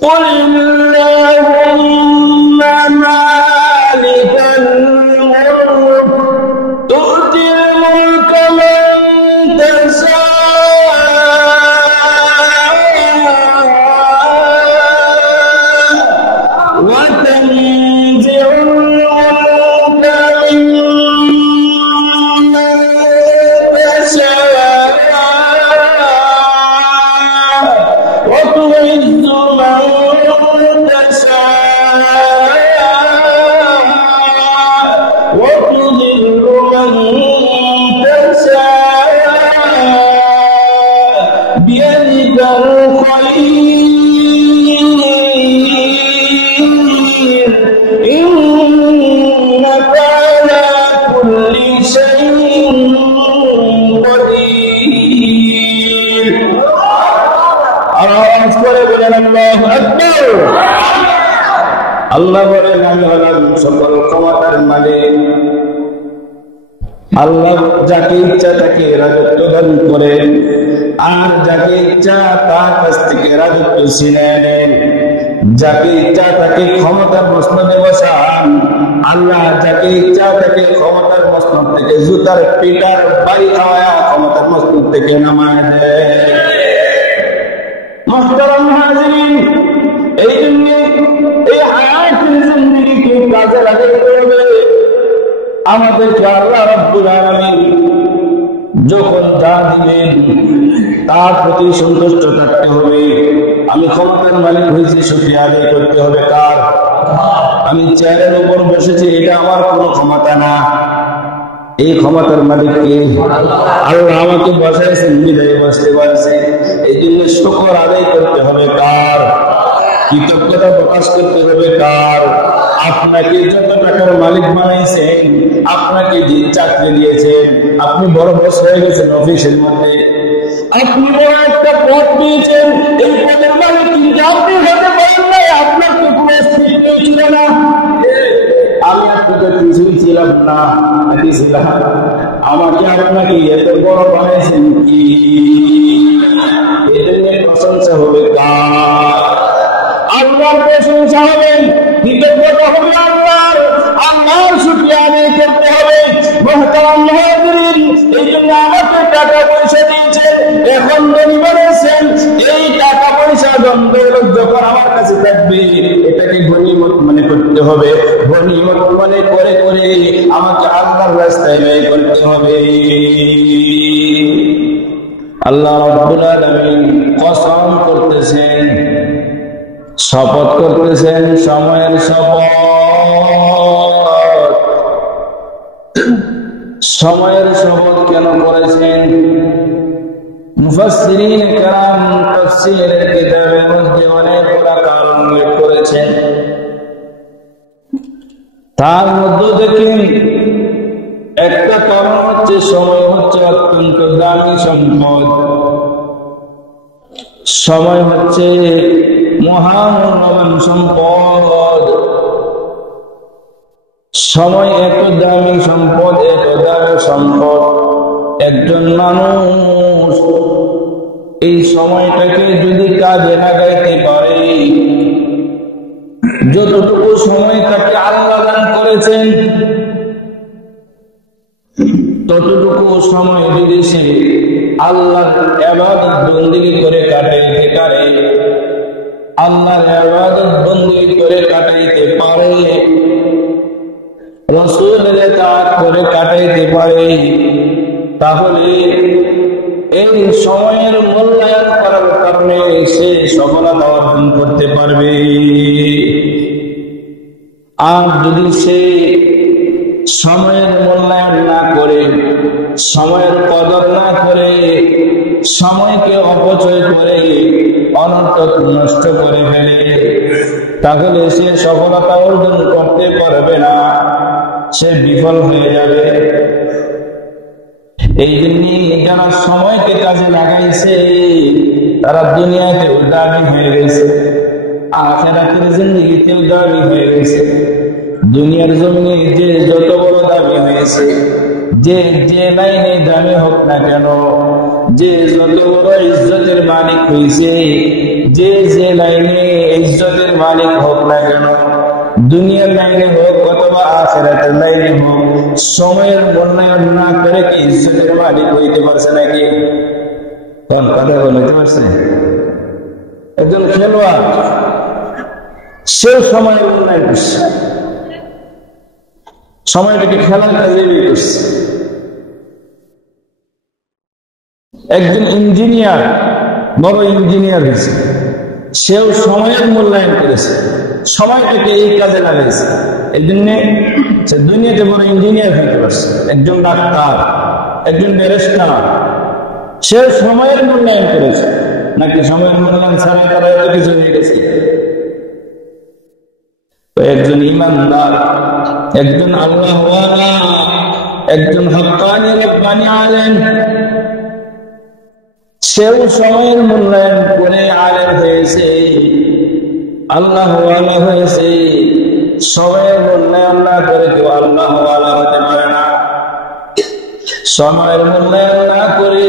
قل اللهم مالك الملك تؤتي الملك من تشاء وتنزع الملك ممن تشاء وتعز من تشاء وتذل من تشاء بيدك الخير إنك على كل شيء قدير আওয়াজ করে বলেন আল্লাহু আকবার আল্লাহ বলেন আমি হলাম সকল ক্ষমতার মালিক আল্লাহ যাকে ইচ্ছা তাকে রাজত্ব দান করেন আর যাকে ইচ্ছা তার কাছ থেকে রাজত্ব ছিনিয়ে নেন যাকে ইচ্ছা তাকে ক্ষমতার মসনদে বসান আল্লাহ যাকে ইচ্ছা তাকে ক্ষমতার মসনদ থেকে জুতার পিটার বাড়ি খাওয়া ক্ষমতার মসনদ থেকে নামায় দেয় মুহতারাম হাজিরিন এই জন্য এই হায়াতুল জিন্দেগিকে কাজে লাগাতে হবে আমাদেরকে আল্লাহ রাব্বুল আলামিন যখন যা দিবেন তার প্রতি সন্তুষ্ট থাকতে হবে আমি ক্ষমতার মালিক হয়েছি শুকরিয়া আদায় করতে হবে কার আমি চেয়ারের উপর বসেছি এটা আমার কোনো ক্ষমতা না এই ক্ষমতার মালিক কে আল্লাহ আমাকে বসাইছেন বিদায় বসতে পারছে এই জন্য শুকর আদায় করতে হবে কার কৃতজ্ঞতা প্রকাশ করতে হবে কার আপনাকে যত টাকার মালিক বানাইছেন আপনাকে যে চাকরি দিয়েছেন আপনি বড় বস হয়ে গেছেন অফিসের মধ্যে আপনি বড় একটা পদ পেয়েছেন এই পদের মালিক কিন্তু আপনি হতে পারেন না আপনার তো কোনো অস্তিত্ব ছিল না আমি আপনাদের কিছুই ছিলাম না আমাকে আপনাকে এত বড় বানাইছেন কি এজন্য প্রশংসা হবে কার আল্লাহর প্রশংসা হবে কৃতজ্ঞতা হবে আল্লাহর শুকরিয়া আদায় করতে হবে মুহতারাম হাজিরিন এই জন্য আমাকে টাকা পয়সা দিয়েছেন এখন ধনী বানাইছেন এই টাকা পয়সা দণ্ডদৌলত যখন আমার কাছে থাকবে এটাকে গনিমত মনে করতে হবে গনিমত মনে করে করে আমাকে আল্লাহর রাস্তায় ব্যয় করতে হবে আল্লাহ রাব্বুল আলামিন কসম করতেছেন শপথ করতেছেন সময়ের শপথ সময়ের শপথ কেন করেছেন মুফাসসিরিন کرام তাফসীরের কিতাবের মধ্যে অনেকগুলো কারণ উল্লেখ করেছেন তার মধ্যে দেখেন একটা কারণ হচ্ছে সময় হচ্ছে অত্যন্ত দামি সম্পদ সময় হচ্ছে মহামূল্যবান সম্পদ সময় এত দামি সম্পদ একজন মানুষ এই সময়টাকে যদি কাজে লাগাইতে পারে যতটুকু সময় তাকে আল্লাহ দান করেছেন ততটুকু সময় যদি সে আল্লাহর ইবাদত বন্দেগী করে কাটাইতে পারে আল্লাহর ইবাদত বন্দেগী করে কাটাইতে পারে রাসূলের ইতাআত করে কাটাইতে পারে তাহলে এই সময়ের মূল্যায়ন করার কারণে সে সফলতা অর্জন করতে পারবে আর যদি সে সময়ের মূল্যায়ন না করে সময়ের কদর না করে সময়কে অপচয় করে অনর্থক নষ্ট করে ফেলে তাহলে সে সফলতা অর্জন করতে পারবে না সে বিফল হয়ে যাবে এই জন্য যারা সময়কে কাজে লাগাইছে তারা দুনিয়াতে দামি হয়ে গেছে আখিরাতের জিন্দেগিতেও দামি হয়ে গেছে দুনিয়ার জমিনে যে যত বড় দামি হয়েছে যে যে লাইনে দামি হোক না কেন যে যত বড় ইজ্জতের মালিক হয়েছে যে যে লাইনে মালিক হোক না কেন, দুনিয়ার লাইনে হোক অথবা আখিরাতের লাইনে হোক, সময়ের মূল্যায়ন না করে কি ইজ্জতের মালিক হইতে পারছে নাকি? কোন কথা বলতে পারছে? একজন খেলোয়াড়, সেও সময়ের মূল্যায়ন করছে, সময়টাকে খেলার কাজে বিয়ে করছে। একজন ইঞ্জিনিয়ার, বড় ইঞ্জিনিয়ার হয়েছে, সেও সময়ের মূল্যায়ন করেছে, সময়টাকে এই কাজে লাগাইছে, এই জন্য সে দুনিয়াতে বড় ইঞ্জিনিয়ার হইতে পারছে। একজন ডাক্তার, একজন ব্যারিস্টার, সেও সময়ের মূল্যায়ন করেছে। নাকি সময়ের মূল্যায়ন ছাড়া তারা এত কিছু হয়ে গেছে? একজন ইমানদার, একজন আল্লাহওয়ালা, একজন হক্কানি রব্বানি আলেম, সেও সময়ের মূল্যায়ন করে আলেম হয়েছে, আল্লাহওয়ালা হয়েছে। সময়ের মূল্যায়ন না করে কেউ আল্লাহওয়ালা হতে পারে না। সময়ের মূল্যায়ন না করে,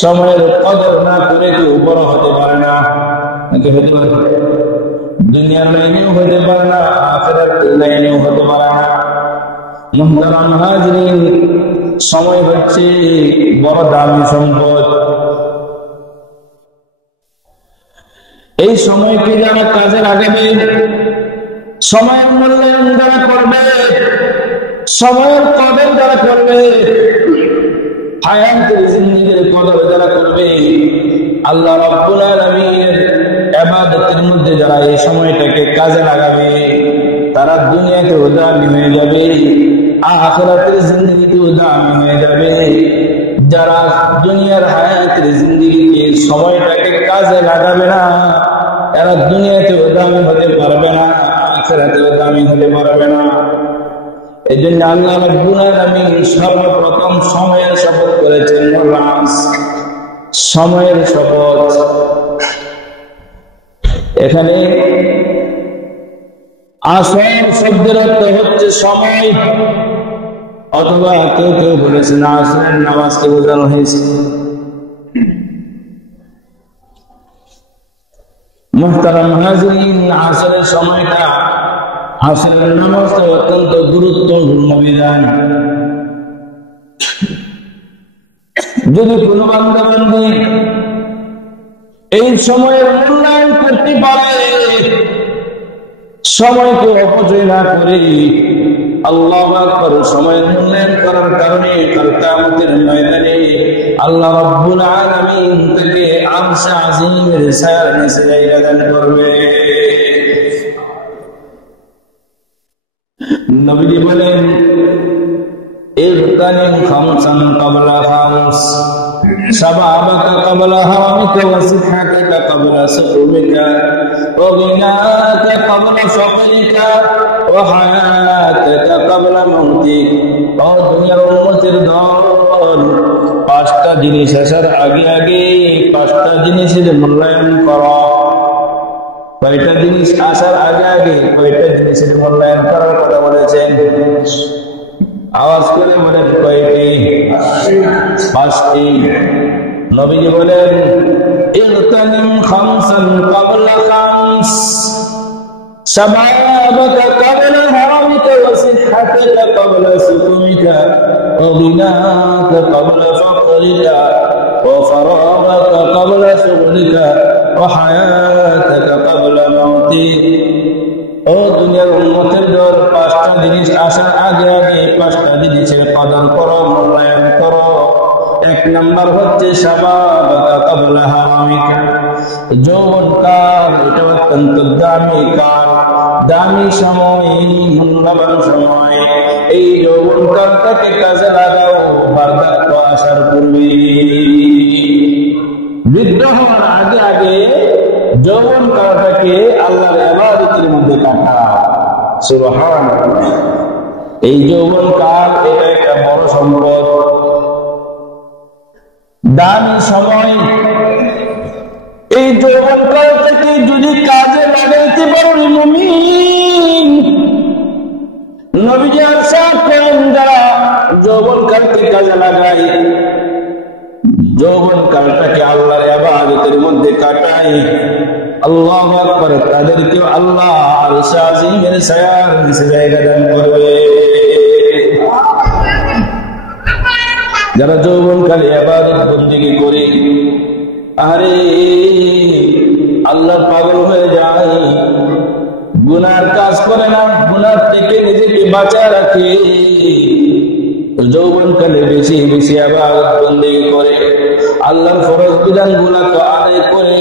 সময়ের কদর না করে কেউ বড় হতে পারে না। নাকি হতে পারে? দুনিয়ার লাইনেও হতে পারে না, আখিরাতের লাইনেও হতে পারে না। মুহতারাম হাজরিন, সময় হচ্ছে বড় দামি সম্পদ। এই সময়কে যারা কাজে লাগাবে, সময়ের মূল্যায়ন যারা করবে, সময়ের কদর যারা করবে, হায়াতের জিন্দেগির কদর যারা করবে, আল্লাহ রাব্বুল আলামিনের ইবাদতের মধ্যে যারা এই সময়টাকে কাজে লাগাবে, তারা দুনিয়াতেও দামি হয়ে যাবে, আখিরাতের জিন্দেগিতেও দামি হয়ে যাবে। যারা দুনিয়ার হায়াতের জিন্দেগিতে সময়টাকে কাজে লাগাবে না, এরা দুনিয়াতেও দামি হতে পারবে না, আখিরাতেও দামি হতে পারবে না। এই জন্য আল্লাহ রাব্বুল আলামিন সর্বপ্রথম সময়ের শপথ করেছেন, সময়ের শপথ। এখানে আসর শব্দের অর্থ হচ্ছে সময়, অথবা কেউ কেউ বলেছেন আসরের নামাজকে বোঝানো হয়েছে। মুহতারাম হাজরিন, আসরের সময়টা, আসরের নামাজটা অত্যন্ত গুরুত্বপূর্ণ বিধান। যদি কোনো বান্দা বান্দি এই সময়ের মূল্যায়ন করতে পারে, সময়কে অপচয় না করে, আল্লাহু আকবার, সময়ের মূল্যায়ন করার কারণে কাল কিয়ামতের ময়দানে আল্লাহ রাব্বুল আলামিন তাকে আরশে আজিমের ছায়ার নিচে জায়গা দান করবে। নবীজি বলেন, ইগতানিম খামসান ক্বাবলা খামস, শাবাবাকা ক্বাবলা হারামিকা ওয়া সিহহাতাকা ক্বাবলা সুকুমিকা ওয়া গিনাকা ক্বাবলা ফাকরিকা ওয়া হায়াতাকা ক্বাবলা মাউতিক। ও দুনিয়ার উম্মতের দল, পাঁচটা জিনিস আসার আগে আগে পাঁচটা জিনিসের মূল্যায়ন করো। কয়টা জিনিস আসার আগে আগে কয়টা জিনিসের মূল্যায়ন করার কথা বলেছেন? আওয়াজ করে বলেন, কয়টি? পাঁচটি। নবীজি বলেন, ইগতানিম খামসান ক্বাবলা খামস, শাবাবাকা ক্বাবলা হারামিকা ওয়া সিহহাতাকা ক্বাবলা সুকুমিকা ওয়া গিনাকা ক্বাবলা ফাকরিকা ওয়া ফারাগাকা ক্বাবলা শুগলিকা ওয়া হায়াতাকা ক্বাবলা মাউতিক। ও দুনিয়ার উম্মতের দল, পাঁচটা জিনিস আসার আগে আগে পাঁচটা জিনিসের কদর করো, মূল্যায়ন করো। এক নাম্বার হচ্ছে শাবাবাকা ক্বাবলা হারামিকা, যৌবনকাল। এটা অত্যন্ত দামি কাল, দামি সময়, মূল্যবান সময়। এই যৌবনকালটাকে কাজে লাগাও বার্ধক্য আসার পূর্বে। বৃদ্ধ হওয়ার আগে আগে যৌবনকালটাকে আল্লাহর ইবাদতের মধ্যে কাটাও। সুবহানাল্লাহ। এই যৌবনকাল, এটা একটা বড় সম্পদ, দামি সময়। এই যৌবনকালটাকে যদি কাজে লাগাইতে পারো মুমিন, নবীজি ইরশাদ করেন, যারা যৌবনকালকে কাজে লাগায়, যৌবনকালটাকে আল্লাহর ইবাদতের মধ্যে কাটায়, আল্লাহু আকবার, তাদেরকে আল্লাহ আরশে আজিমের ছায়ার নিচে জায়গা দান করবে। যারা যৌবনকালে ইবাদত বন্দেগী করে আরে আল্লাহ পাগল হয়ে যায়, গুনার কাজ করে না, গুনার থেকে নিজেকে বাঁচায় রাখে, যৌবনকালে বেশি বেশি ইবাদত বন্দেগী করে, আল্লাহর ফরজ বিধান গুলাকে আদায় করে,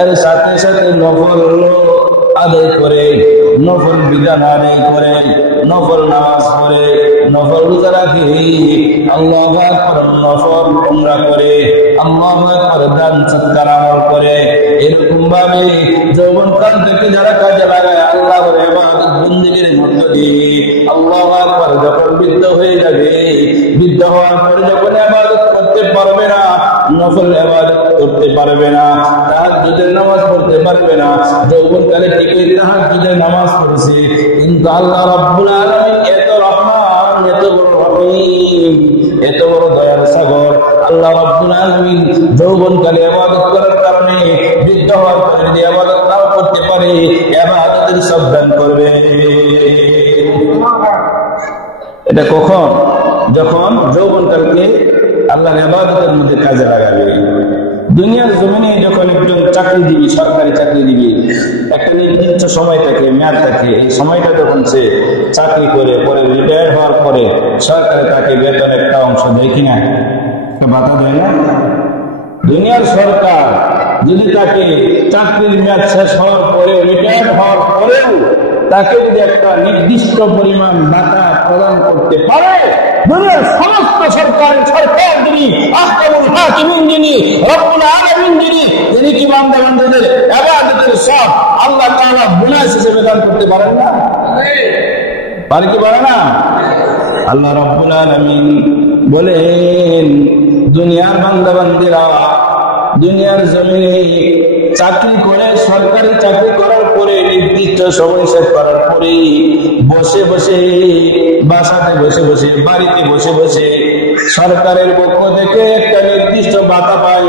এর সাথে সাথে নফল আদায় করে, নফল বিধান আদায় করে, নফল নামাজ পড়ে, নফল রোজা রাখে, আল্লাহু আকবার, নফল উমরা করে, আল্লাহু আকবার, দান সদকা আমল করে। এরকম ভাবে যৌবনকাল থেকে যারা কাজে লাগায় আল্লাহর ইবাদত বন্দেগীর মধ্য দিয়ে, আল্লাহু আকবার, যখন বৃদ্ধ হয়ে যাবে, বৃদ্ধ হওয়ার পরে যখন ইবাদত করতে পারবে না, নফল ইবাদত করতে পারবে না, তাহাজ্জুদের নামাজ পড়তে পারবে না, যৌবনকালে ঠিকই তাহাজ্জুদের নামাজ পড়েছে, কিন্তু আল্লাহ রাব্বুল আলামিন এত রহমান, এত বড় রহিম, এত বড় দয়ার সাগর, আল্লাহ রাব্বুল আলামিন যৌবনকালে ইবাদত করার কারণে বৃদ্ধ হওয়ার পরে যদি ইবাদত নাও করতে পারে, ইবাদতের সব দান করবে। এটা কখন? যখন যৌবনকালকে আল্লাহর ইবাদতের মধ্যে কাজে লাগাবে। দুনিয়ার জমিনে যখন একজন চাকরিজীবী, সরকারি চাকরিজীবী, একটা নির্দিষ্ট সময় থাকে, মেয়াদ থাকে, এই সময়টা যখন সে চাকরি করে পরে রিটায়ার হওয়ার পরে সরকারে তাকে বেতন একটা অংশ দেয় কিনা, বাধা দেয় না? দুনিয়ার সরকার যদি তাকে চাকরির মেয়াদ শেষ হওয়ার পরে, রিটায়ার হওয়ার পরেও তাকে যদি একটা নির্দিষ্ট পরিমাণ ভাতা প্রদান করতে পারে, দুনিয়ার সমস্ত সরকার যিনি, আহকামুল হাকিমিন যিনি, রব্বুল আলামিন যিনি, তিনি কি বান্দাবান্দাদের ইবাদতের সব আল্লাহ তাআলা বোনাস হিসেবে দান করতে পারেন না? পারে কি পারে না? আল্লাহ রব্বুল আলামিন বলেন, দুনিয়ার বান্দাবান্দিরা দুনিয়ার জমিনে চাকরি করে, সরকারি চাকরি করার পরে, নির্দিষ্ট সময় শেষ করার পরে বসে বসে, বাসাতে বসে বসে, বাড়িতে বসে বসে সরকারের পক্ষ থেকে একটা নির্দিষ্ট ভাতা পায়,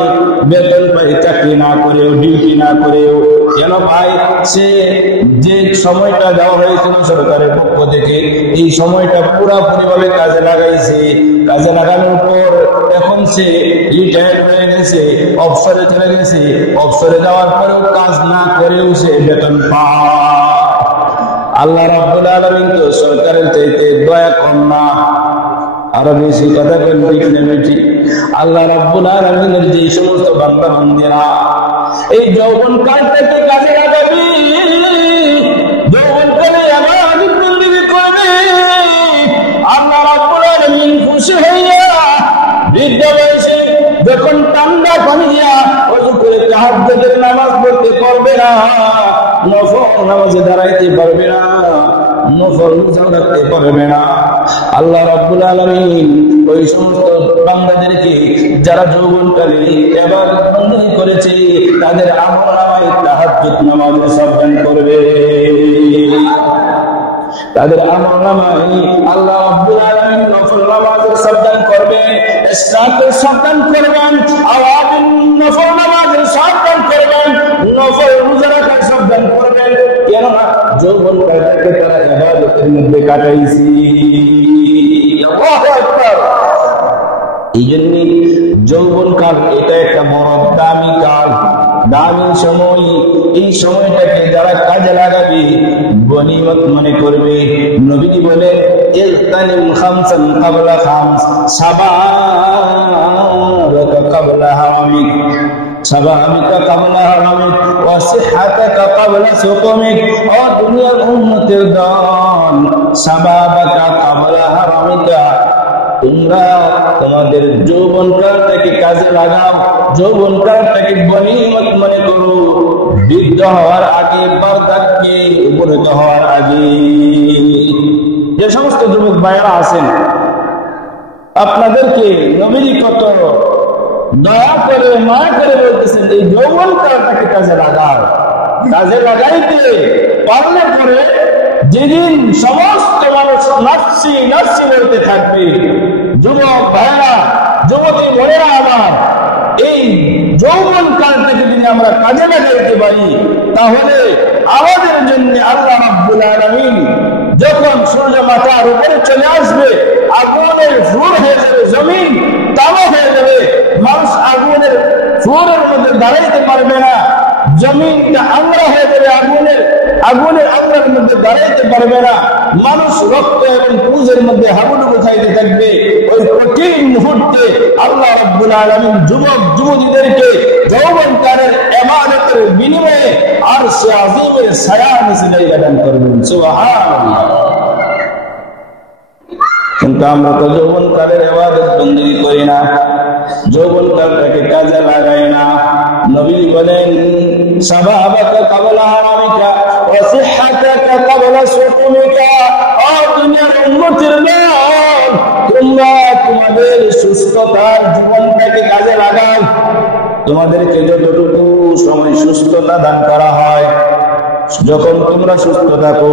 বেতন পায়, চাকরি না করেও, ডিউটি না করেও। কেন পায়? সে যে সময়টা দেওয়া হয়েছিল সরকারের পক্ষ থেকে, এই সময়টা পুরাপুরি ভাবে কাজে লাগাইছে। কাজে লাগানোর পর এখন সে রিটায়ার্ড হয়ে গেছে, অবসরে চলে গেছে, অবসরে যাওয়ার পরেও কাজ না করেও সে বেতন পায়। আল্লাহ রাব্বুল আলামিন তো সরকারের চাইতে দয়া কম না, আরো বেশি কথা বলতে। আল্লাহ রাব্বুল আলামিনের যে সমস্ত বান্দা বান্দিরা এই যৌবন কালটাকে কাজে লাগাবি, যৌবনকালে ইবাদত বন্দেগী করবে, আল্লাহ রাব্বুল আলামিন খুশি হইয়া বৃদ্ধ বয়সে যখন ঠান্ডা পানি দিয়া ওযু করে তাহাজ্জুদের নামাজ পড়তে পারবে না, নফল নামাজে দাঁড়াইতে পারবে না, নফল রোজা রাখতে পারবে না, আল্লাহ রাব্বুল আলামিন ওই সমস্ত বান্দাদেরকে যারা যৌবনকালে ইবাদত বন্দেগী করেছে তাদের আমলনামায় তাহাজ্জুদ নামাজের সব দান করবে। তাদের আমলনামায় আল্লাহ রাব্বুল আলামিন নফল নামাজের সব দান করবে, ইসলাতের সব দান করবেন, আওয়াজিন নফল নামাজের সব দান করবেন, নফল রোজা রাখার সব দান করবেন। কেননা যৌবনকালটাকে তারা ইবাদতের মধ্যে কাটাইছি। আল্লাহু আকবার। এই জন্য যৌবনকাল এটা একটা বড় দামি কাল, দামি সময়। এই সময়টাকে যারা কাজে লাগাবে গনিমত মনে করবে। নবীজি বলে, ইগতানিম খামসান ক্বাবলা খামস, শাবাবাকা ক্বাবলা হারামিক, শাবাবাকা ক্বাবলা হারামিক, ওয়া সিহহাতাকা ক্বাবলা সুকুমিক। ও দুনিয়ার উম্মতের দল, শাবাবাকা ক্বাবলা হারামিকা, তোমরা তোমাদের যৌবনকালটাকে কাজে লাগাও, যৌবনকালটাকে গনিমত মনে করো, বৃদ্ধ হওয়ার আগে, বার্ধক্যে উপনীত হওয়ার আগে। যে সমস্ত যুবক ভাইয়েরা আছেন, আপনাদেরকে নবীজি কত দয়া করে, মায়া করে বলতেছেন, এই যৌবনকালটাকে কাজে লাগাও। কাজে লাগাইতে পারলে পরে যেদিন সমস্ত মানুষ নাফসি নাফসি বলতে থাকবে, যুবক ভাইয়েরা, যুবতী বোনেরা আমার, এই যৌবন কালটাকে যদি আমরা কাজে লাগাইতে পারি তাহলে আমাদের জন্য আল্লাহ রাব্বুল আলামিন যখন সূর্য মাথার উপরে চলে আসবে আগুনের ফুর হয়ে যাবে, জমিন তামা হয়ে যাবে, মানুষ আগুনের ফুরের মধ্যে দাঁড়াইতে পারবে না, জমিনটা আংরা হয়ে যাবে, আগুনের আংরার মধ্যে দাঁড়াইতে পারবে না, মানুষ রক্ত এবং পুজের মধ্যে হাবুডুবু খাইতে থাকবে। ওই কঠিন মুহূর্তে আল্লাহ রাব্বুল আলামিন যুবক যুবতীদেরকে যৌবনকালের ইবাদতের বিনিময়ে আরশে আযীমের ছায়ার নিচে জায়গা দান করবেন। সুবহানাল্লাহ। কিন্তু আমরা তো যৌবনকালের ইবাদত বন্দেগী করি না, যৌবনকালটাকে কাজে লাগাই না। নবী বলেন শাবাবাকা ক্বাবলা হারামিকা ওয়া সিহহাতাকা ক্বাবলা সুকুমিকা। ও দুনিয়ার উম্মতের দল, তোমরা তোমাদের সুস্থতার জীবনটাকে কাজে লাগাও। তোমাদেরকে যতটুকু সময় সুস্থতা দান করা হয়, যখন তোমরা সুস্থ থাকো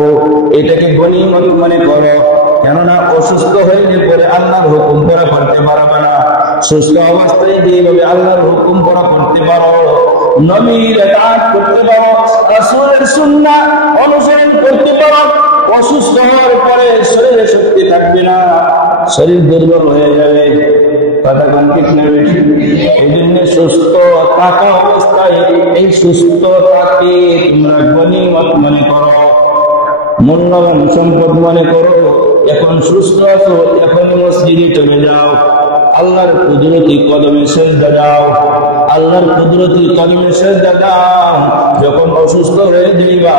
এটাকে গনিমত মনে করো। কেননা অসুস্থ হইলে পরে আল্লাহর হুকুম করা করতে পারবে না। সুস্থ অবস্থায় যেভাবে আল্লাহর হুকুম করা করতে পারো, নবীর ইতাআত করতে পারো, রাসূলের সুন্নাহ অনুসরণ করতে পারো, অসুস্থ হওয়ার পরে শরীরে শক্তি থাকবে না, শরীর দুর্বল হয়ে যাবে। কথা কোন ঠিক নেবে। এই জন্য সুস্থ থাকা অবস্থায় এই সুস্থতাকে তোমরা গনিমত মনে করো, মূল্যবান সম্পদ মনে করো। এখন সুস্থ আছো, এখন মসজিদে চলে যাও, আল্লাহর কুদরতি কদমে সেজদা দাও, আল্লাহর কুদরতি কদমে সেজদা দাও। যখন অসুস্থ হয়ে যাইবা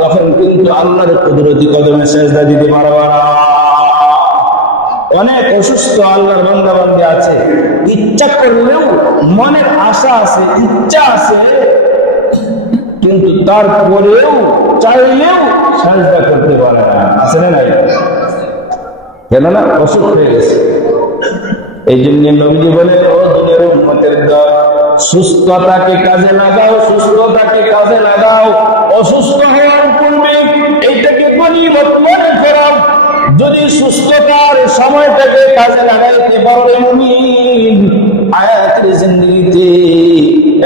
তখন কিন্তু আল্লাহর কুদরতি কদমে সেজদা দিতে পারবা না। অনেক অসুস্থ আল্লাহর বান্দা বান্দী আছে, ইচ্ছা করলেও মনের আশা আছে, ইচ্ছা আছে, কিন্তু তারপরেও চাইলেও সেজদা করতে পারে না। আছে না নাই? কেননা অসুখ হয়ে গেছে। এই জন্য নবী বলেন, ও দুনিয়ার উম্মতের দল, সুস্থতাকে কাজে লাগাও, সুস্থতাকে কাজে লাগাও। অসুস্থ হওয়ার পূর্বে এইটাকে গনিমত মনে করো। যদি সুস্থতার সময়টাকে কাজে লাগাইতে পারো, মুমিন আয়াতের জিন্দেগিতে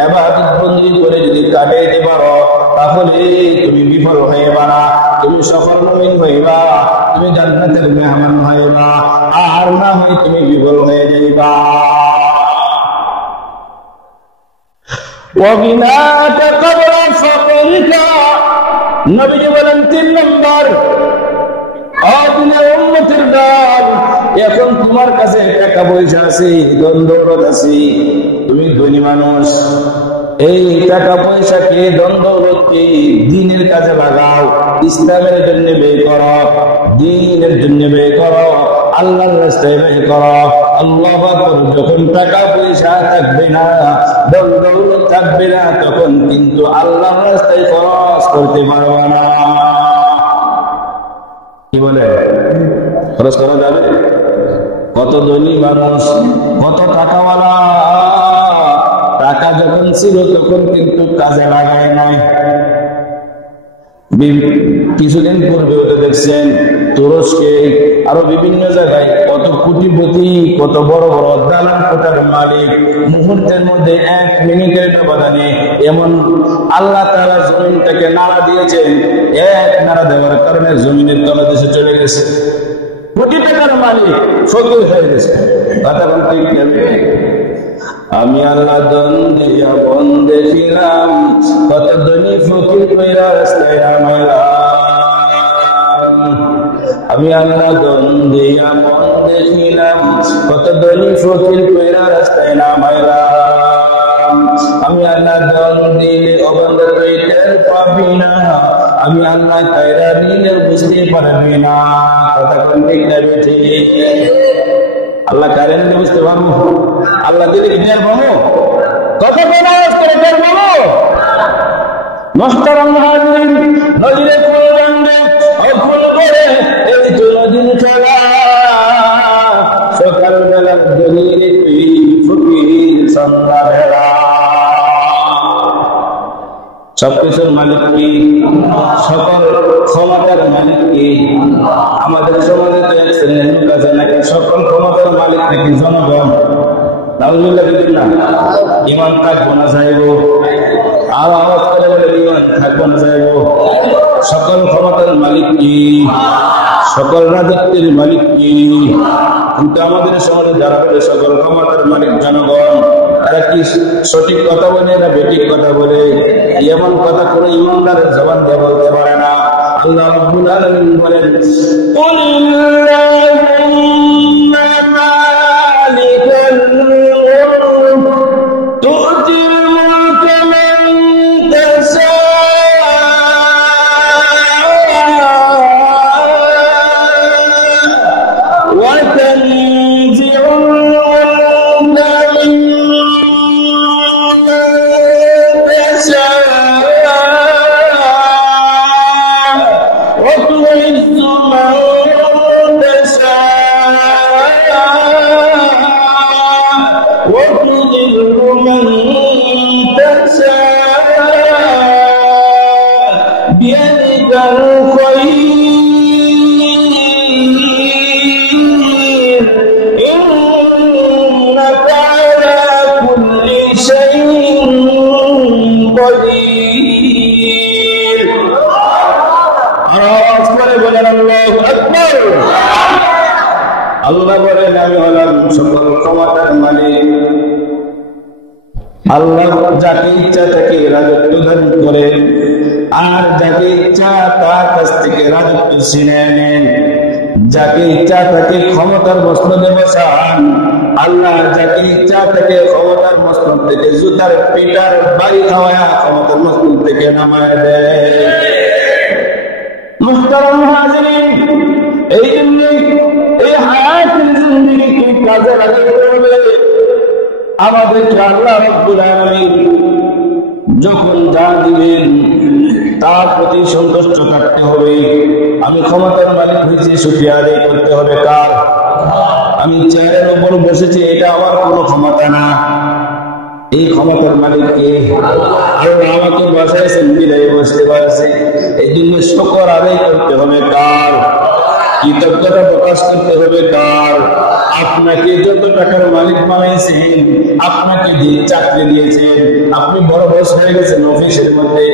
ইবাদত বন্দেগী করে যদি কাটাইতে পারো, তাহলে তুমি বিফল হইবা না, তুমি সফল মুমিন হইবা, তুমি জান্নাতের মেহমান হইবা। আর না হয় তুমি বিফল হয়ে যাইবা। ওয়াবিনাকা ক্বাবলা ফাকরিকা। নবীজি বলেন 3 নম্বর, উম্মতের দল, এখন তোমার কাছে টাকা পয়সা আছে, ধন দৌলত আছে, তুমি ধনী মানুষ, এই টাকা পয়সাকে ধন দৌলতকে দ্বীনের কাজে লাগাও, ইসলামের জন্য ব্যয় করো, দ্বীনের জন্য ব্যয় করো, আল্লাহর রাস্তায় ব্যয় করো। আল্লাহ আকবার। যখন টাকা পয়সা থাকবে না, ধন দৌলত থাকবে না, তখন কিন্তু আল্লাহর রাস্তায় খরচ করতে পারবে না। কি বলে? খরচ করা যাবে? কত ধনী মানুষ, কত টাকাওয়ালা, টাকা যখন ছিল তখন কিন্তু কাজে লাগায় নাই। কিছুদিন পূর্বে ওটা দেখছেন তুরস্কে, আরো বিভিন্ন জায়গায় কত কোটিপতি, কত বড় বড় দালান কোটার মালিক মুহূর্তের মধ্যে 1 মিনিটের ব্যবধানে এমন আল্লাহ তাআলা জমিনটাকে নাড়া দিয়েছেন, এক নাড়া দেওয়ার কারণে জমিনের তলদেশে চলে গেছে। কোটি টাকার মালিক ফকির হয়ে গেছে। কথা বলতে গেলে আমি আল্লাহ দন দিয়া বন দেখিলাম, কত ধনী ফকির কইরা রাস্তায় নামাইলাম। আমি আল্লাহ দন দিয়া বন দেখিলাম, কত ধনী ফকির কইরা রাস্তায় নামাইলাম। আমি আল্লাহ দন দিলে অবন্ধ কইতে পাবি না, আমি আল্লাহ কায়রা দিলে বুঝতে পারবি না। কথা কোন ঠিক না ঠিক? আল্লাহ কারেন বুঝতে পারবো, আল্লাহ দিলে টের পাবো, কত প্রয়াস করে টের পাবো। নষ্টরম হাজির নদীরে ফুল গন্ধে ফুল করে এই তো নদীর খেলা, সকালবেলা দলিলে তুই ফকির সন্ধ্যা বেলা। সবকিছুর মালিক কি? সকল ক্ষমতার মালিক কি? আমাদের সমাজে তো এক শ্রেণীর লোক আছে নাকি সকল ক্ষমতার মালিক নাকি জনগণ, নাউজুবিল্লাহ বিল্লাহ। ঈমান থাকবো না চাইবো, আর আওয়াজ করে বলে ঈমান থাকবো না চাইবো। সকল ক্ষমতার মালিক কি? সকল রাজত্বের মালিক কি? কিন্তু আমাদের সমাজে যারা বলে সকল ক্ষমতার মালিক জনগণ, তারা কি সঠিক কথা বলে না বেঠিক কথা বলে? এমন কথা করে ইমানদারের জবান দিয়ে বলতে পারে না। আল্লাহ রাব্বুল আলামিন বলেন, কুল ইল্লাহুম্মা মালিকাল মুলক তু'তিল মুলকা মান তাশা ওয়া তানজি'ুল মুলকা আল্লাহ বলেন, আমি হলাম সকল ক্ষমতার মালিক। আল্লাহ যাকে ইচ্ছা থেকে রাজত্ব দান করে, আর যাকে ইচ্ছা তার কাছ থেকে রাজত্ব ছিনিয়ে নেন। যাকে ইচ্ছা তাকে ক্ষমতার মসনদে বসান। আল্লাহ যাকে ইচ্ছা তাকে ক্ষমতার মসনদ থেকে জুতার পিটার বাড়ি খাওয়ায়া ক্ষমতার মসনদ থেকে নামায় দেয়। মুহতারাম হাজিরিন, এই জন্য এই হায়াতের জিন্দেগিকে কাজে লাগাতে হবে। আমাদেরকে আল্লাহ রাব্বুল আলামিন যখন যা দিবেন তার প্রতি সন্তুষ্ট থাকতে হবে। আমি ক্ষমতার মালিক হয়েছি, শুকরিয়া আদায় করতে হবে কার? আমি চেয়ারের উপর বসেছি, এটা আমার কোনো ক্ষমতা না। এই ক্ষমতার মালিককে আল্লাহ আমাকে বসাইছেন, বিদায় বসতে পারছে। এই জন্য শুকর আদায় করতে হবে কার? কৃতজ্ঞতা প্রকাশ করতে হবে কার? আপনাকে যত টাকার মালিক বানাইছেন, আপনাকে যে চাকরি দিয়েছেন, আপনি বড় বস হয়ে গেছেন অফিসের মধ্যে,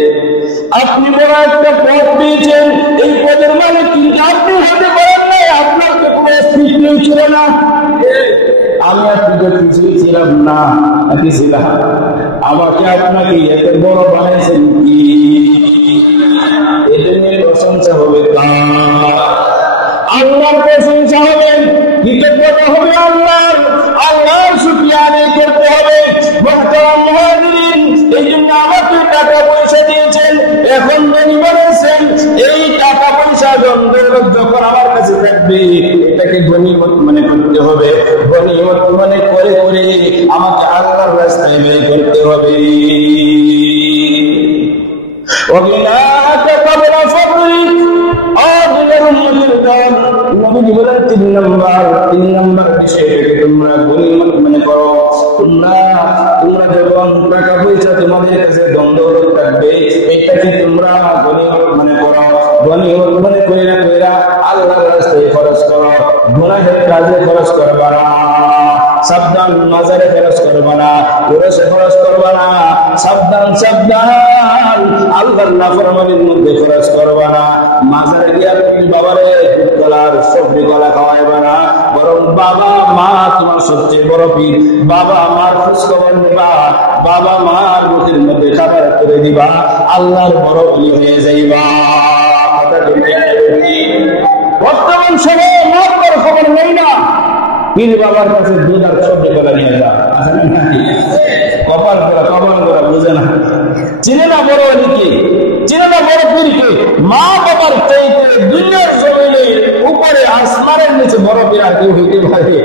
আপনি বড় একটা পদ পেয়েছেন, এই পদের মালিক কিন্তু আপনি হতে পারেন নাই। আপনার তো কোনো অস্তিত্ব ছিল না। আমি আপনি তো কিছুই ছিলাম না, কি ছিলাম? আমাকে আপনাকে এত বড় বানাইছেন কি? এটা নিয়ে প্রশংসা হবে কার? আল্লাহর প্রশংসা হবে, কৃতজ্ঞতা হবে আল্লাহর। আল্লাহর শুকরিয়া আদায় করতে হবে। মুহতারাম মুহাজিরিন, এই জন্য আমাকে টাকা পয়সা দিয়েছেন, এখন ধনী বানাইছেন। এই টাকা পয়সা যখন আমার কাছে থাকবে, এটাকে গনিমত মনে করতে হবে। গনিমত মনে করে করে আমাকে আল্লাহর রাস্তায় ব্যয় করতে হবে। তিন নম্বর বিষয়টাকে তোমরা গনিমত মনে করো। তোমরা যখন টাকা পয়সা তোমাদের কাছে দ্বন্দ্ব থাকবে, এটাকে তোমরা গনিমত মনে করো। গনিমত মনে করে না কইরা আল্লাহর রাস্তায় খরচ করো। গুনাহের কাজে খরচ করবা না। সাবধান, মাজারে খরচ করবা না, ওরসে খরচ করবা না। সাবধান সাবধান, আল্লাহর নাফরমানির মধ্যে খরচ করবা না। মাজারে গিয়া তুমি বাবারে দুধ কলার সবজি কলা খাওয়াইবা না, বরং বাবা মা তোমার সবচেয়ে বড় পীর। বাবা মার খোঁজ খবর নিবা, বাবা মার মুখের মধ্যে খাবার করে দিবা, আল্লাহর বড় বলি হয়ে যাইবা। বর্তমান সময়ে মার খবর নেই না, পীর বাবার কাছে দুধ আর সবজি কলা নিয়ে যা। কপাল করা বুঝে না, চিনে না বড় অলিকে, চিনে না বড় পীরকে। মা বাবার চাইতে দুনিয়ার জমিনে উপরে আসমানের নিচে বড় পীর আর কেউ হইতে পারে?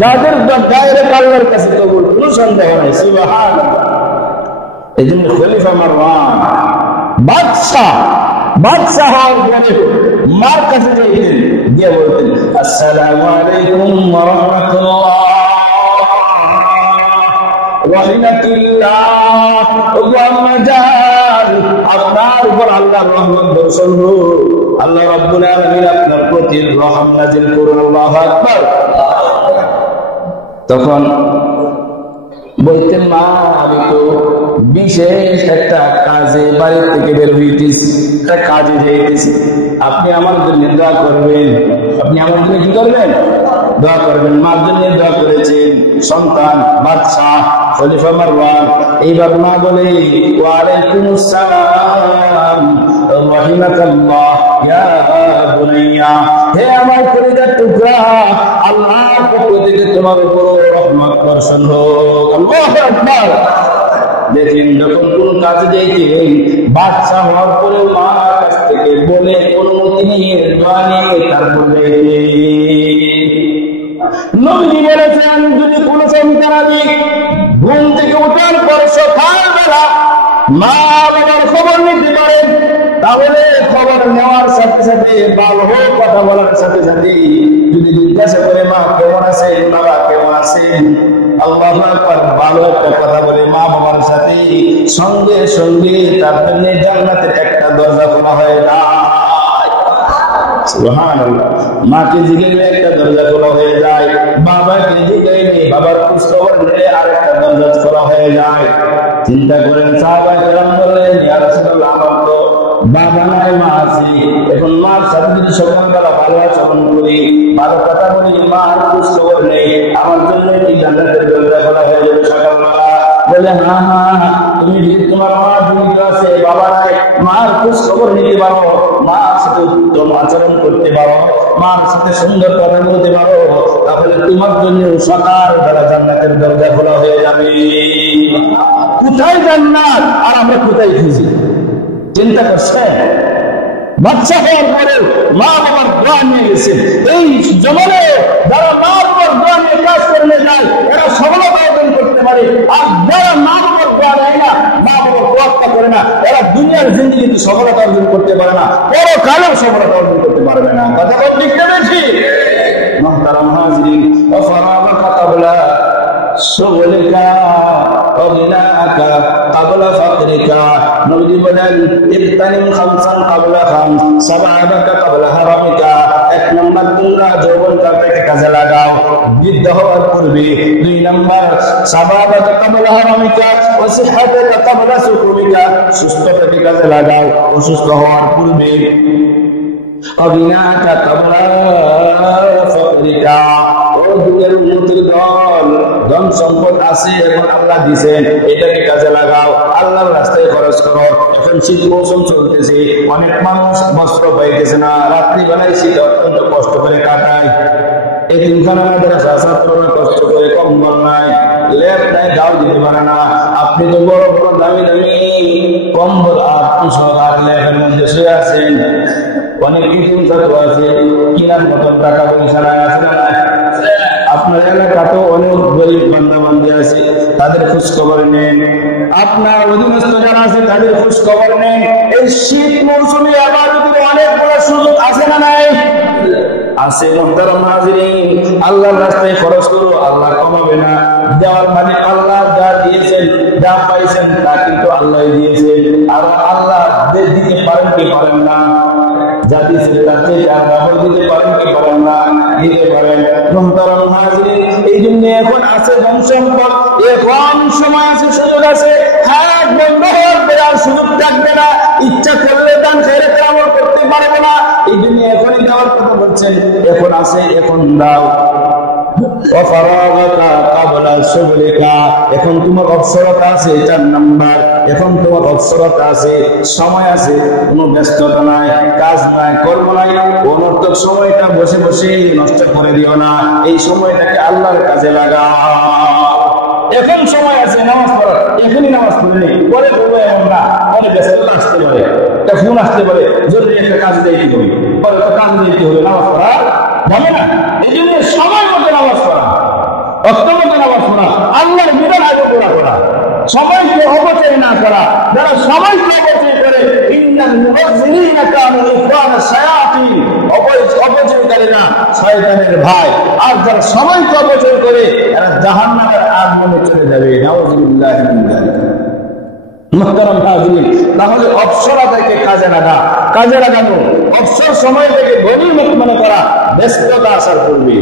যাদের ডাইরেক্ট আল্লাহর কাছে কবুল, কোনো সন্দেহ নাই। সুবহানাল্লাহ। এই জন্য খলিফা মারওয়ান বাদশাহ হওয়ার পরে মার কাছে যাইতেন, গিয়ে বলতেন, আসসালামু আলাইকুম ওয়া রাহমাতুল্লাহ রাহিমাতুল্লাহ। ওগো আম্মা জান, আপনার উপর আল্লাহর রহমত বর্ষণ হোক। আল্লাহ রাব্বুল আলামিন আপনার প্রতি রহমত নাযিল করুন। আল্লাহু আকবার। তখন বলতেন, মা আমি তো বিশেষ একটা কাজে বাড়ি থেকে বের হইতেছি, একটা কাজে যাইতেছি, আপনি আমার জন্য দোয়া করবেন। আপনি আমার জন্য কি করবেন? দোয়া করবেন। মার জন্য দোয়া করেছেন, সন্তান বাদশা খলিফা মারওয়ান। এইবার মা বলে, ওয়ালাইকুমুস সালাম রাহিমাকাল্লাহ ইয়া বুনাইয়া, হে আমার কলিজার টুকরা, আল্লাহর পক্ষ থেকে তোমার উপর রহমত বর্ষণ হোক। আল্লাহু আকবার। দেখেন, যখন কোন কাজে যাইতেন, বাচ্চা হওয়ার পরে মার কাছ থেকে বলে অনুমতি নিয়ে দোয়া নিয়ে তারপর নবী বলেছেন, যদি কোন সন্তানাদি ঘুম থেকে ওঠার পর সকালবেলা মা বাবার খবর নিতে পারেন, তাহলে খবর নেওয়ার সাথে সাথে ভালো কথা বলার সাথে সাথে যদি জিজ্ঞাসা করে, মা কেমন আছেন, বাবা কেমন আছেন, আল্লাহু আকবার, ভালো একটা কথা বলে মা বাবার সাথে, সঙ্গে সঙ্গে তার জন্য জান্নাতের একটা দরজা খোলা হয়ে যায়। সুবহানাল্লাহ। মাকে জিগাইলে একটা দরজা খোলা হয়ে যায়, বাবাকে জিগাইলে বাবার খোঁজখবর নিলে আরেকটা দরজা খোলা হয়ে যায়। চিন্তা করেন, সাহাবায়ে কেরাম বললেন, ইয়া রাসূলুল্লাহ, আমার তো বাবা নাই, মা আছে, এখন মার সাথে যদি সকালবেলা ভালো আচরণ করি, ভালো কথা বলি, মার খোঁজখবর নেই, আমার জন্য কি জান্নাতের দরজা খোলা হয়ে যাবে সকালবেলা? বলে, হ্যাঁ হ্যাঁ, তুমি যদি তোমার মা জীবিত আছে, বাবা নাই, মার খোঁজ খবর নিতে পারো, মার সাথে উত্তম আচরণ করতে পারো, মার সাথে সুন্দর কথা বলতে পারো, তাহলে তোমার জন্য সকালবেলা জান্নাতের দরজা খোলা হয়ে যাবে। কোথায় জান্নাত আর আমরা কোথায় খুঁজি? চিন্তা করছেন? বাচ্চা হওয়ার পরে মা বাবার দোয়া নিয়ে গেছে। এই জমানে যারা মা বাবার দোয়া নিয়ে কাজ করলে যায়, এরা সফলতা অর্জন করতে পারে। আর যারা মা বাবার দোয়া নেয় না, মা বাবার দোয়াটা করে না, এরা দুনিয়ার জিন্দেগিতে সফলতা অর্জন করতে পারে না, পরকালেও সফলতা অর্জন করতে পারবে না। কথা বলতে লিখতে বেশি মুহতারাম হাজিরিন, ওয়াফারাকা কাবলা সুগলিকা ওয়াগিনাকা কাবলা ফাকরিকা। নবী বলেন, ইবতানিম খামসান কাবলা খামস, সাবআবাকা কাবলা হারামিকা। এক নম্বর, তোমরা যৌবনকালটাকে কাজে লাগাও বৃদ্ধ হওয়ার পূর্বে। দুই নম্বর, সাবআবাকা কাবলা হারামিকা ওয়া সিহহাতাকা কাবলা সুকুমিকা, সুস্থতাকে কাজে লাগাও অসুস্থ হওয়ার পূর্বে। অবিনাকা কাবলা ফাকরিকা। ও দুনিয়ার উন্নতির দল, ধন সম্পদ আছে, এখন আল্লাহ দিয়েছেন, এটাকে কাজে লাগাও, আল্লাহর রাস্তায় খরচ করো। এখন শীত মৌসুম চলতেছে, অনেক মানুষ বস্ত্র পাইতেছে না, রাত্রিবেলায় শীত অত্যন্ত কষ্ট করে কাটায়। এই তিনখানা ছাত্ররা কষ্ট করে, কম্বল নাই, লেপ নাই, গাও দিতে পারে না। আপনি তো বড় বড় দামি দামি কম্বল আর তুষক আর লেপের মধ্যে শুয়ে আছেন। অনেক কিছু ছাত্র আছে, কিনার মতন টাকা পয়সা নাই, আছে না? আপনার এলাকাতেও অনেক গরিব বান্দা বান্দি আছে, তাদের খোঁজ খবর নেন। আপনার অধীনস্থ যারা আছে তাদের খোঁজ খবর নেন। এই শীত মৌসুমে আবার যদি অনেক বড় সুযোগ আছে না নাই? আছে। মুহতারাম হাজিরিন, আল্লাহর রাস্তায় খরচ করো, আল্লাহ কমাবে না। দেওয়ার মালিক আল্লাহ, যা দিয়েছেন, যা পাইছেন তা কিন্তু আল্লাহ দিয়েছেন। আর আল্লাহ দিতে পারেন কি পারেন না? যা দিয়েছেন তাতে আল্লাহ দিতে পারেন কি পারেন না? দিতে পারেন। মুহতারাম হাজিরিন, এই জন্য এখন আছে ধন সম্পদ, এখন সময় আছে, সুযোগ আছে। হ্যাঁ, বন্ধ হওয়ার পরে আর সুযোগ থাকবে না। ইচ্ছা করলে দান খেয়ে আমল করতে পারবো না। এই জন্য এখনই দেওয়ার কথা বলছেন, এখন আছে, এখন দাও। এখন তোমার অবসরতা আছে। 4 নাম্বার, এখন তোমার অবসরতা আছে, সময় আছে, কোনো ব্যস্ততা নাই, কাজ নাই, কর্ম নাই। অনর্থক সময়টা বসে বসে নষ্ট করে দিও না, এই সময়টাকে আল্লাহর কাজে লাগাও। এখন সময় আছে নামাজ পড়ার, এখনই নামাজ পড়ে নেই, পরে পড়বো এমন না। অনেক ব্যস্ততা আসতে পারে, একটা ফোন আসতে পারে, জরুরি একটা কাজ দিতে হবে, পরে তো কাজ দিতে হবে, নামাজ পড়া যাবে না। এই জন্য সময় মতো নামাজ পড়া, অত্যন্ত নামাজ পড়া, আল্লাহর বিধান আগে পড়া করা, সময়কে অপচয় না করা। যারা সময়কে অপচয় করে, অপচয়কারীরা শয়তানের ভাই। আর যারা সময়কে অপচয় করে, এরা জাহান্নামের আগুনে চলে যাবে। নাউযুবিল্লাহি মিন যালিক। মুহতারাম হাজিরিন, তাহলে অবসর আদায়কে কাজে লাগানো, অবসর সময়টাকে গনিমত মনে করা, ব্যস্ততা আসার করবে।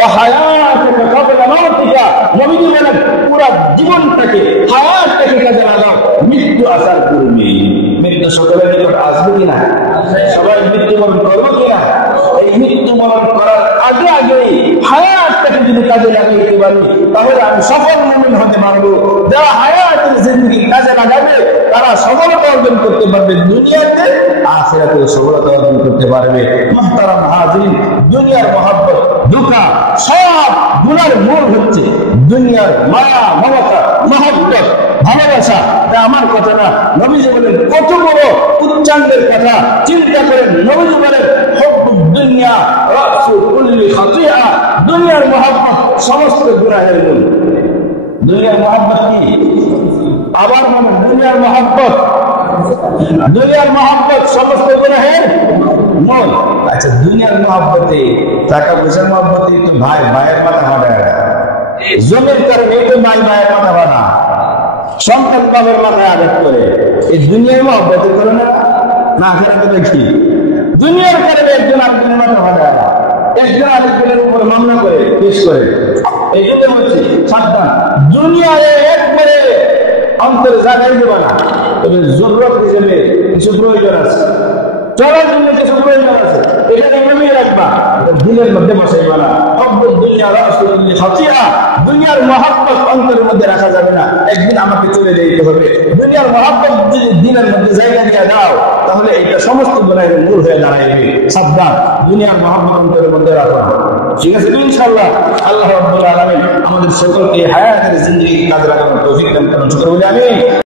ও হায়াতুকা ক্বাবলা মাউতিকা, নবীজি বলেন পুরো জীবনটাকে, হায়াতটাকে কাজে লাগাও, মৃত্যু আসার করবে। মৃত্যু সকলের নিকট আসবে কিনা? সবাই মৃত্যুবরণ করবো কিনা? এই মৃত্যুবরণ করার আগে হায়াতটাকে যদি কাজে লাগাইতে পারি, তাহলে আমি সফল মুমিন হতে পারবো। যারা হায়াতের জিন্দেগি কাজে লাগাবে তারা সফলতা অর্জন করতে পারবে, দুনিয়াতে আখিরাতে সফলতা অর্জন করতে পারবে। মুহতারাম হাজিরিন, দুনিয়ার মহব্বত, ধোঁকা, সব গুনার মূল হচ্ছে দুনিয়ার মায়া, মমতা, মহব্বত, ভালোবাসা। তা আমার কথা না, নবীজি বলেন কত বড় উচ্চাঙ্গের কথা, চিন্তা করেন। নবীজি বলেন হুব্বুদ দুনিয়া রাসু কুল্লি খাতিআ, দুনিয়ার মহব্বত সমস্ত গুনাহের মূল। দুনিয়ার মহব্বত কি? আবার বলেন, দুনিয়ার মহব্বত সমস্ত গুনাহের মূল। আচ্ছা, দুনিয়ার মহব্বতে, টাকা পয়সার মহব্বতে তো ভাইয়ের মাথা ফাটায়, জমির কারণে তো ভাইয়ের মাথা ফাটা, সন্তান বাবার মাথায় আঘাত করে। এই দুনিয়ার মহব্বতের কারণে না, আখিরাতে দেখি দুনিয়ার কারণে একজন আরেকজনের মাথা ফাটায়, একজন আরেকজনের উপর মামলা করে, কেস করে। এই জন্য হচ্ছে সাবধান, দুনিয়ায় একবারে অন্তরে জায়গায় দেবে না। তবে জরুরত হিসেবে কিছু প্রয়োজন আছে, চলার জন্য কিছু প্রয়োজন আছে, এটা নামিয়ে রাখবা, দিলের মধ্যে বসাইবা না। দুনিয়ার মহব্বত অন্তরের মধ্যে রাখা যাবে না, একদিন আমাকে চলে যেতে হবে। দুনিয়ার মহব্বত যদি দিলের মধ্যে জায়গা দিয়ে দাও, তাহলে এটা সমস্ত গুনাহের মূল হয়ে দাঁড়াইবে। সাবধান, দুনিয়ার মহব্বত অন্তরের মধ্যে রাখো। ঠিক আছে ইনশাআল্লাহ। আল্লাহ রাব্বুল আলামিন আমাদের সকলকে হায়াতের জিন্দেগি কাজে লাগানোর তৌফিক দান করুন। শুকর বলি আমিন।